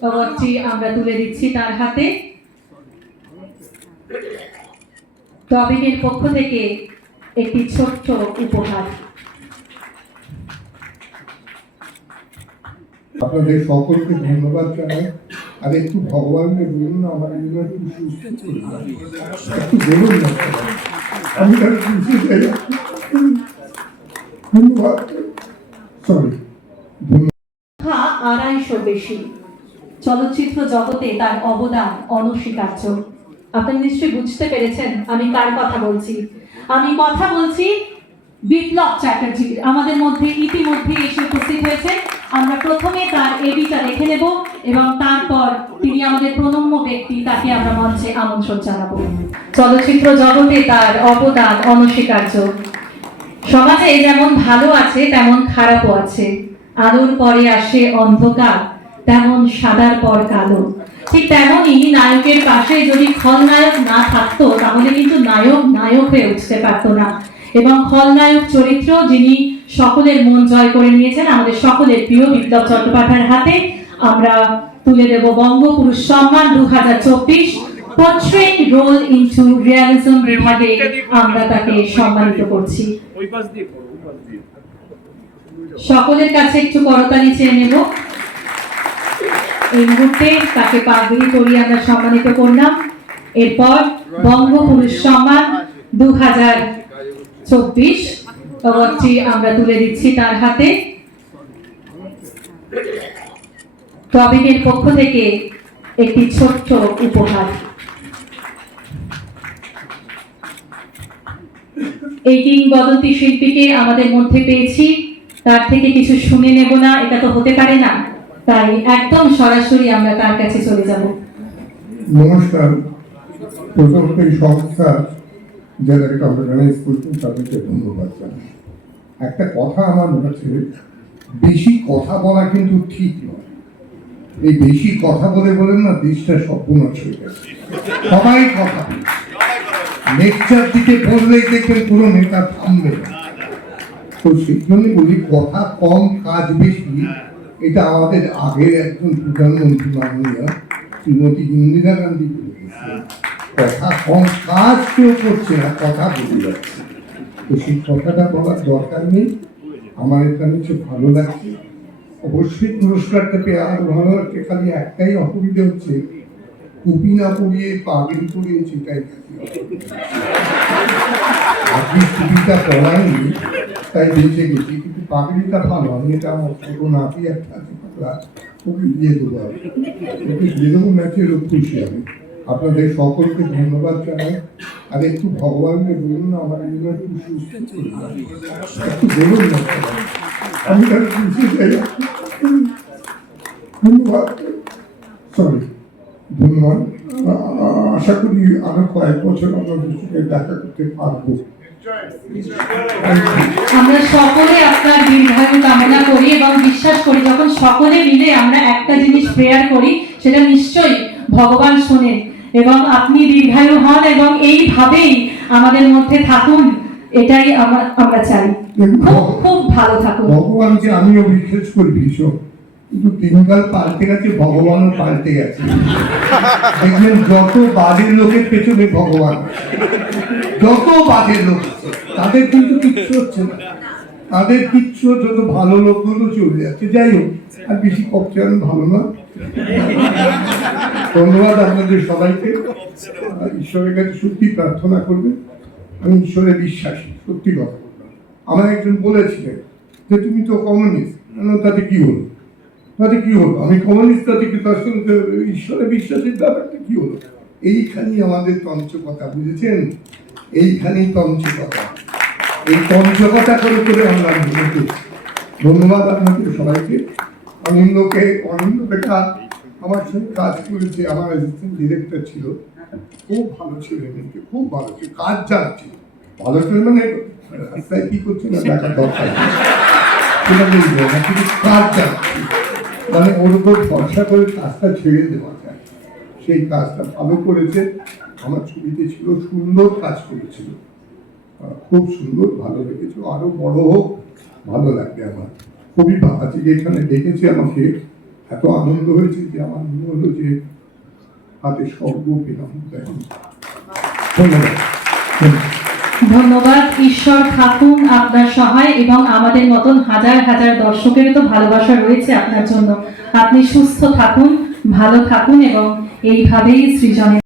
অ্যাওয়ার্ডটি আমরা তুলে দিচ্ছি তার হাতে। পক্ষ থেকে একটি ছোট্ট উপহার। আপনাদের সকলকে ধন্যবাদ জানাই। আর একটু ভগবানকে বলুন না আমার জন্য একটু সুস্থ একটু বলুন না। আমি আর চাই ধন্যবাদ। সরি আড়াইশো বেশি। চলচ্চিত্র জগতে তার অবদান অনস্বীকার্য। আপনারা নিশ্চয়ই বুঝতে পেরেছেন আমি কার কথা বলছি। আমি কথা বলছি বিপ্লব চ্যাটার্জি আমাদের মধ্যে ইতিমধ্যে এসে উপস্থিত হয়েছে। আমরা প্রথমে তার এবিটা দেখে নেব এবং তারপর তিনি আমাদের প্রণম্য ব্যক্তি, তাকে আমরা মঞ্চে আমন্ত্রণ জানাব। চলচ্চিত্র জগতে তার অবদান অনস্বীকার্য। সমাজে যেমন ভালো আছে, তেমন খারাপও আছে। আলোর পরে আসে অন্ধকার। তেমন সাদার পর কালো। ঠিক তেমনই নায়কের পাশে যদি খলনায়ক না থাকতো, তাহলে কিন্তু নায়ক নায়ক হয়ে উঠতে পারতো না। এবং খলনায়ক চরিত্র যিনি সকলের মন জয় করে নিয়েছেন, আমাদের সকলের প্রিয় বিপ্লব চট্টোপাধ্যায়ের হাতে, আমরা তুলে দেব বঙ্গপুরুষ সম্মান দু হাজার চব্বিশ পোর্ট্রেট রোল ইনটু রিয়ালিজম বিভাগে আমরা তাকে সম্মানিত করছি। সকলের কাছে একটু করতালি চেয়ে নেব। এই মুহূর্তে তাকে পাগড়ি পরিয়ে আমরা সম্মানিত করলাম। এরপর বঙ্গপুরুষ সম্মান দু হাজার চব্বিশ অ্যাওয়ার্ডটি আমরা তুলে দিচ্ছি তার হাতে। টপিকের পক্ষ থেকে একটি ছোট্ট উপহার। এই কিংবদন্তি শিল্পীকে আমাদের মধ্যে পেয়েছি, তার থেকে কিছু শুনে নেব না, এটা তো হতে পারে না। তাই একদম সরাসরি আমরা তার কাছে চলে যাব। নমস্কার। প্রথমত এই সংস্থা এটা অর্গানাইজ করছেন তাদেরকে ধন্যবাদ জানাই। একটা কথা আমার মনে হচ্ছে, বেশি কথা বলা কিন্তু ঠিক নয়। এই বেশি কথা বলে বলেন না দেশটা সর্বনাশ হয়ে গেছে। সবাই কথা লেকচার দিকে বললেই দেখবেন পুরো নেতা থামবে। তো সেই জন্য বলি, কথা কম, কাজ বেশি এটা আমাদের আগের একজন প্রধানমন্ত্রী মাননীয় শ্রীমতী ইন্দিরা গান্ধী কথা কম কাজ কেউ করছে না, কথা বলে যাচ্ছে। তো সেই কথাটা বলার দরকার নেই। আমার এটা হচ্ছে ভালো লাগছে। অবশ্যই পুরস্কারটা পেয়ে আর ভালো লাগছে। খালি একটাই অসুবিধা হচ্ছে টুপি না পরিয়ে পাগড়ি পরিয়েছি তাই আপনি টুপিটা পরায়নি তাই বেঁচে গেছি, কিন্তু পাগড়িটা ভালো, আমি এটা আমার ছোট নাতি একটা পাতলা ওকে দিয়ে দেবো আমি। ওকে দিয়ে দেবো লোক খুশি আমি। আপনাদের সকলকে ধন্যবাদ জানাই। আর একটু ভগবানকে বলুন না, আমার জন্য একটু সুস্থ করে। একটু বলুন না, আমি আর বুঝতে চাই ধন্যবাদ। সরি আ- আশা করি আরও কয়েক বছর আমরা দুজনে দেখা করতে পারব। আমরা সকলে আপনার দীর্ঘায়ু কামনা করি এবং বিশ্বাস করি যখন সকলে মিলে আমরা একটা জিনিস প্রেয়ার করি সেটা নিশ্চয়ই ভগবান শোনেন এবং আপনি দীর্ঘায়ু হন এবং এইভাবেই আমাদের মধ্যে থাকুন এটাই আমরা আমরা চাই। খুব খুব ভালো থাকুন। ভগবানকে আমিও বিশ্বাস করি ভীষণ। কিন্তু দিনকাল পাল্টে গেছে ভগবানও পাল্টে গেছে। দেখবেন যত বাজে লোকের পেছনে ভগবান। যত বাজে লোক তাদের কিন্তু কিচ্ছু হচ্ছে না। তাদের কিচ্ছু না, ভালো লোকগুলো চলে যাচ্ছে যাই হোক আর বেশি কপচান ভালো না। ধন্যবাদ আপনাদের সবাইকে। ঈশ্বরের কাছে সত্যি প্রার্থনা করবে। আমি ঈশ্বরে বিশ্বাসী সত্যি কথা আমার একজন বলেছিলেন যে তুমি তো কমিউনিস্ট তাতে কি হলো? তাতে কি হলো? আমি কমিউনিস্ট তাতে কি তার সঙ্গে ঈশ্বরে বিশ্বাসের ব্যাপারটা কি হলো? এইখানেই আমাদের তঞ্চকতা বুঝেছেন? এইখানেই তঞ্চকতা এই তঞ্চকতা করে করে আমরা ভেঙে ধন্যবাদ আপনাদের সবাইকে। অনিন্দকে, অনিন্দ বেটা আমার সঙ্গে কাজ করেছে, আমার অ্যাসিস্ট্যান্ট ডিরেক্টর ছিল। খুব ভালো ছিলেন কিন্তু খুব ভালো ছিল, কাজ জানছিল ভালো ছিল মানে রাস্তায় কি করছে না দেখার দরকার কাজ জানছিল মানে ওর উপর ভরসা করে কাজটা ছেড়ে দেওয়া যায়। সেই কাজটা ভালো করেছে, আমার ছবিতে ছিল, সুন্দর কাজ করেছিল। খুব সুন্দর, ভালো লেগেছে। আরও বড় হোক, ভালো লাগবে আমার। খুবই আজকে এখানে ডেকেছে আমাকে, এত আনন্দ হয়েছে যে আমার মনে হলো যে হাতে স্বর্গ পেলাম ধন্যবাদ। ধন্যবাদ। ঈশ্বর খাতুন আপনার সহায় এবং আমাদের মতন হাজার হাজার দর্শকের তো ভালোবাসা রয়েছে আপনার জন্য আপনি সুস্থ থাকুন, ভালো থাকুন এবং এইভাবেই সৃজনের